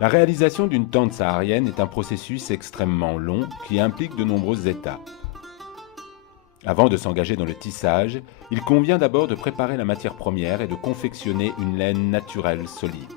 La réalisation d'une tente saharienne est un processus extrêmement long qui implique de nombreuses étapes. Avant de s'engager dans le tissage, il convient d'abord de préparer la matière première et de confectionner une laine naturelle solide.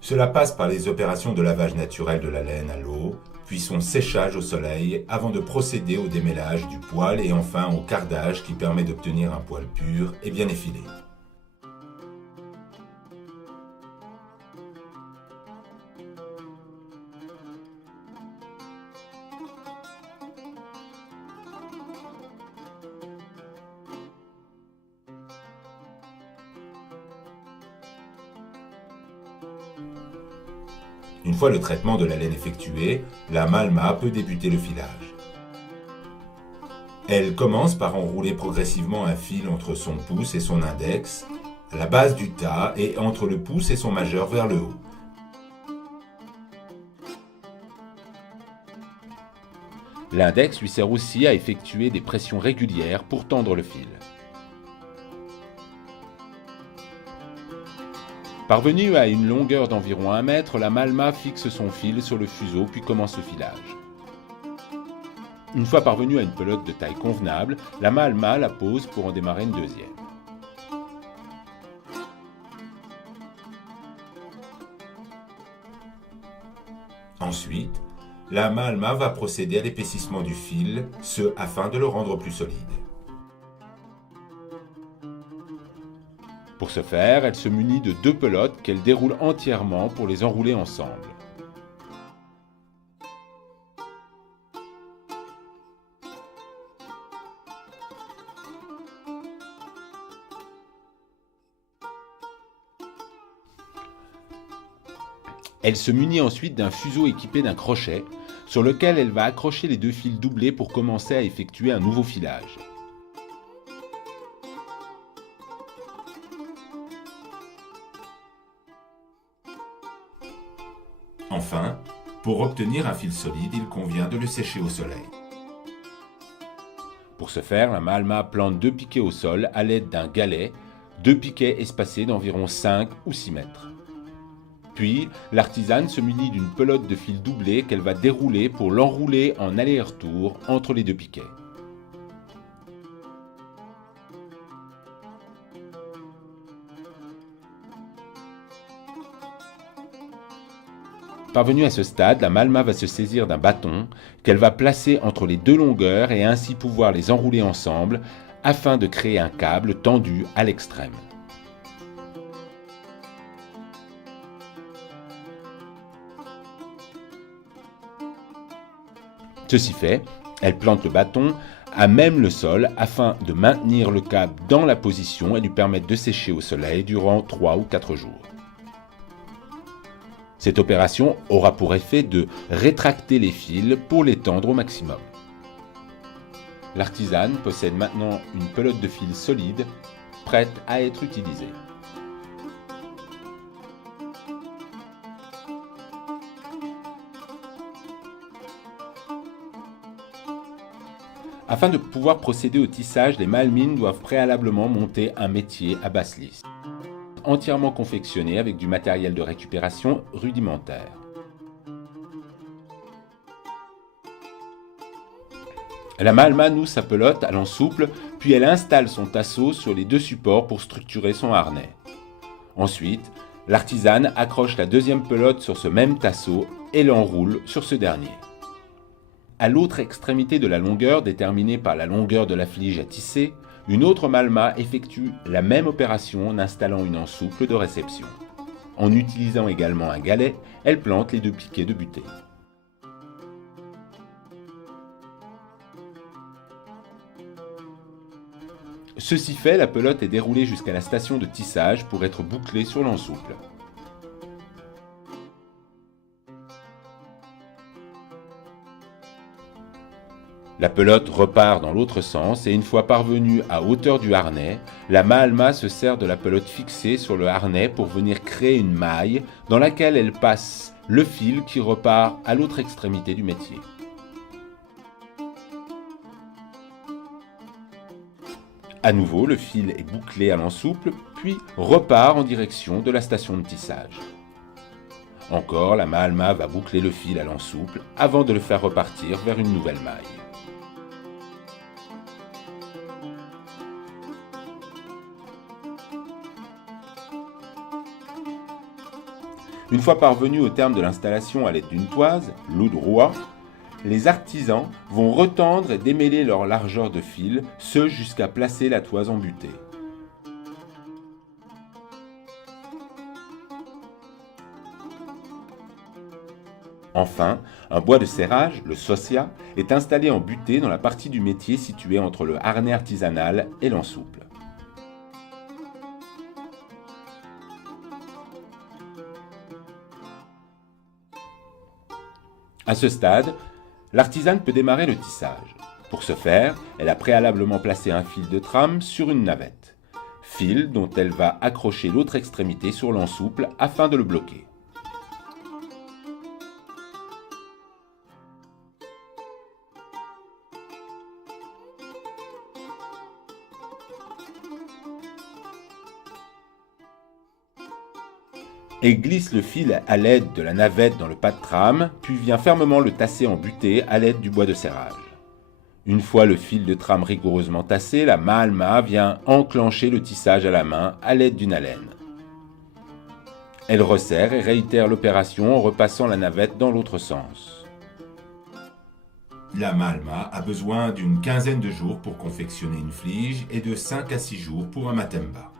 Cela passe par les opérations de lavage naturel de la laine à l'eau, puis son séchage au soleil avant de procéder au démêlage du poil et enfin au cardage qui permet d'obtenir un poil pur et bien effilé. Une fois le traitement de la laine effectué, la malma peut débuter le filage. Elle commence par enrouler progressivement un fil entre son pouce et son index, à la base du tas et entre le pouce et son majeur vers le haut. L'index lui sert aussi à effectuer des pressions régulières pour tendre le fil. Parvenue à une longueur d'environ 1 mètre, la malma fixe son fil sur le fuseau puis commence le filage. Une fois parvenue à une pelote de taille convenable, la malma la pose pour en démarrer une deuxième. Ensuite, la malma va procéder à l'épaississement du fil, ce afin de le rendre plus solide. Pour ce faire, elle se munit de 2 pelotes qu'elle déroule entièrement pour les enrouler ensemble. Elle se munit ensuite d'un fuseau équipé d'un crochet, sur lequel elle va accrocher les 2 fils doublés pour commencer à effectuer un nouveau filage. Enfin, pour obtenir un fil solide, il convient de le sécher au soleil. Pour ce faire, la malma plante 2 piquets au sol à l'aide d'un galet, 2 piquets espacés d'environ 5 ou 6 mètres. Puis, l'artisane se munit d'une pelote de fil doublé qu'elle va dérouler pour l'enrouler en aller-retour entre les 2 piquets. Parvenue à ce stade, la malma va se saisir d'un bâton qu'elle va placer entre les 2 longueurs et ainsi pouvoir les enrouler ensemble afin de créer un câble tendu à l'extrême. Ceci fait, elle plante le bâton à même le sol afin de maintenir le câble dans la position et lui permettre de sécher au soleil durant 3 ou 4 jours. Cette opération aura pour effet de rétracter les fils pour les tendre au maximum. L'artisane possède maintenant une pelote de fil solide, prête à être utilisée. Afin de pouvoir procéder au tissage, les malmines doivent préalablement monter un métier à basse lisse, entièrement confectionné avec du matériel de récupération rudimentaire. La malma noue sa pelote à l'en souple, puis elle installe son tasseau sur les 2 supports pour structurer son harnais. Ensuite, l'artisane accroche la 2e pelote sur ce même tasseau et l'enroule sur ce dernier. À l'autre extrémité de la longueur déterminée par la longueur de la flige à tisser, une autre malma effectue la même opération en installant une ensouple de réception. En utilisant également un galet, elle plante les 2 piquets de butée. Ceci fait, la pelote est déroulée jusqu'à la station de tissage pour être bouclée sur l'ensouple. La pelote repart dans l'autre sens et une fois parvenue à hauteur du harnais, la Mahalma se sert de la pelote fixée sur le harnais pour venir créer une maille dans laquelle elle passe le fil qui repart à l'autre extrémité du métier. À nouveau, le fil est bouclé à l'ensouple, puis repart en direction de la station de tissage. Encore, la Mahalma va boucler le fil à l'ensouple avant de le faire repartir vers une nouvelle maille. Une fois parvenus au terme de l'installation à l'aide d'une toise, l'oudroua, les artisans vont retendre et démêler leur largeur de fil, ce jusqu'à placer la toise en butée. Enfin, un bois de serrage, le sosia, est installé en butée dans la partie du métier située entre le harnais artisanal et l'ensouple. À ce stade, l'artisane peut démarrer le tissage. Pour ce faire, elle a préalablement placé un fil de trame sur une navette, fil dont elle va accrocher l'autre extrémité sur l'ensouple afin de le bloquer. Elle glisse le fil à l'aide de la navette dans le pas de trame, puis vient fermement le tasser en butée à l'aide du bois de serrage. Une fois le fil de trame rigoureusement tassé, la Mahalma vient enclencher le tissage à la main à l'aide d'une alène. Elle resserre et réitère l'opération en repassant la navette dans l'autre sens. La Mahalma a besoin d'une quinzaine de jours pour confectionner une flige et de 5 à 6 jours pour un matemba.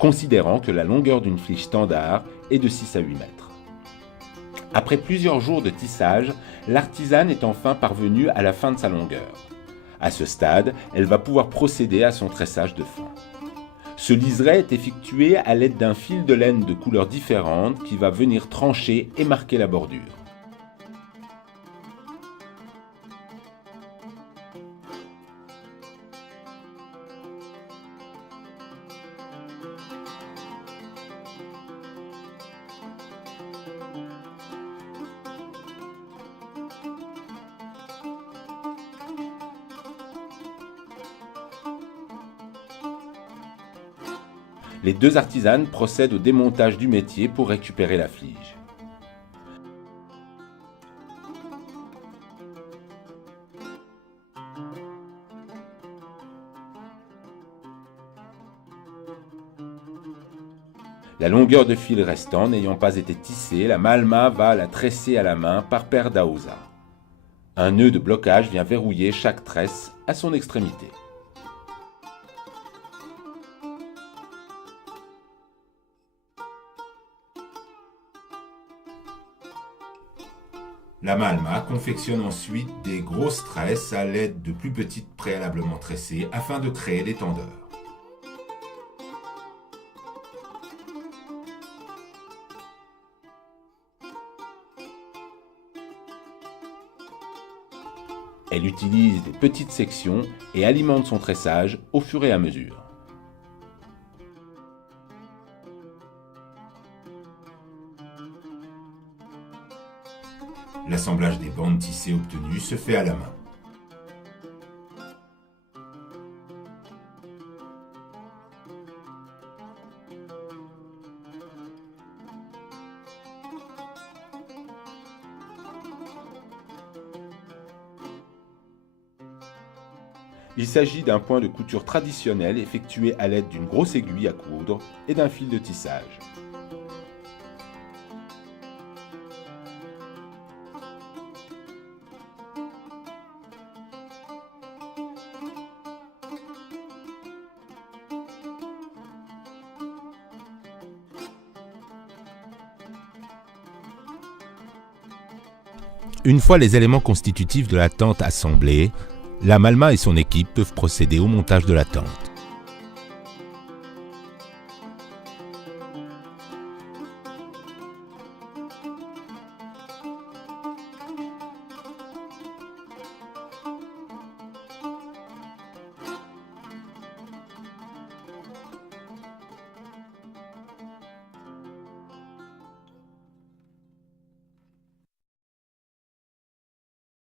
Considérant que la longueur d'une flige standard est de 6 à 8 mètres. Après plusieurs jours de tissage, l'artisane est enfin parvenue à la fin de sa longueur. À ce stade, elle va pouvoir procéder à son tressage de fin. Ce liseré est effectué à l'aide d'un fil de laine de couleurs différentes qui va venir trancher et marquer la bordure. Les deux artisanes procèdent au démontage du métier pour récupérer la flige. La longueur de fil restant n'ayant pas été tissée, la Mahalma va la tresser à la main par paire d'aouza. Un nœud de blocage vient verrouiller chaque tresse à son extrémité. La Mahalma confectionne ensuite des grosses tresses à l'aide de plus petites préalablement tressées afin de créer des tendeurs. Elle utilise des petites sections et alimente son tressage au fur et à mesure. L'assemblage des bandes tissées obtenues se fait à la main. Il s'agit d'un point de couture traditionnel effectué à l'aide d'une grosse aiguille à coudre et d'un fil de tissage. Une fois les éléments constitutifs de la tente assemblés, la Mahalma et son équipe peuvent procéder au montage de la tente.